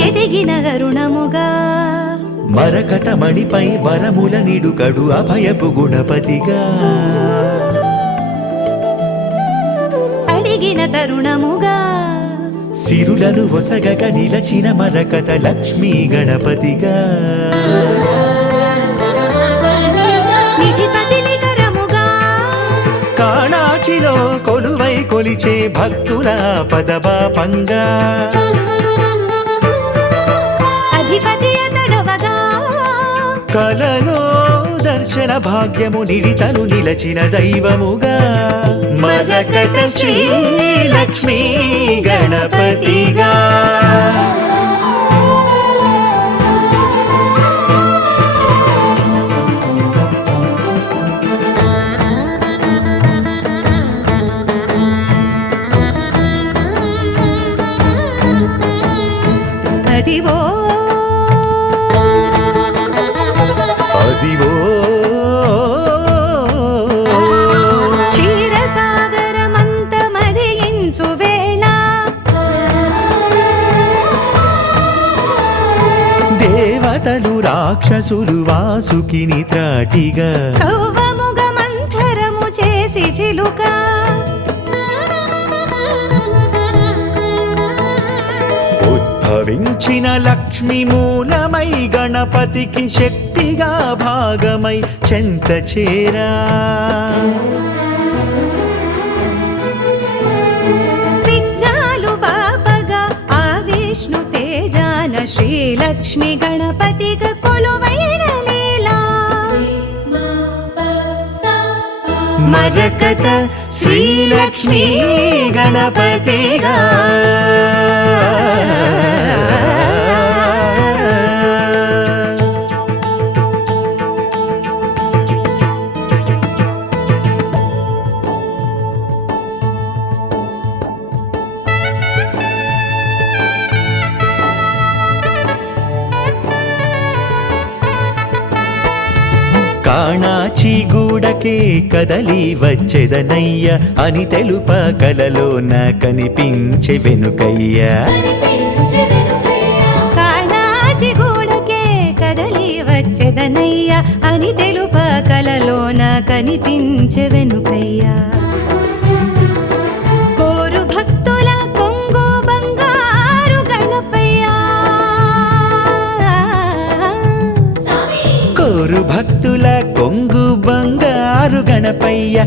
ఎదిగిన గరుణముగా మరకత మణిపై వరముల నిడుకడు అభయపు గుణపతిగా అడిగిన తరుణముగా సిరులను ఒసగక నిలచిన మరకత లక్ష్మీ గణపతిగా నిధిపతి నికరముగా కాణాచిలో కొలువై కొలిచే భక్తుల పదపాపంగా అధిపతి అతడవగా కలలో దర్శన భాగ్యము నిడితను నిలచిన దైవముగా మరకత శ్రీ లక్ష్మీ గణపతిగా అదివో అదివో క్షీరసాగరమంత మదియించు వేళ దేవతలు రాక్షసులు వాసుకిని త్రాటిగా కవ్వముగ మంథరము చేసి చిలుక ఉద్భవించిన లక్ష్మి మూలమై గణపతికి శక్తిగా భాగమై చెంత చేరా విఘ్నాలు బాపగా ఆ విష్ణు తేజాన శ్రీలక్ష్మి గణపతిగా కొలువైన లీలా మరకత శ్రీలక్ష్మీ గణపతిగా కాణాచి గూడకే కదలి వచ్చెదనయ్య అని తెలుప కలలోన కనిపించే వెనుకయ్య కాణాచి గూడకే కదలి వచ్చెదనయ్య అని తెలుప కలలోన కనిపించే వెనుకయ్య కోరు భక్తుల కొంగు బంగారు గణపయ్య కోరు భక్తుల కొంగు బంగారు గణపయ్య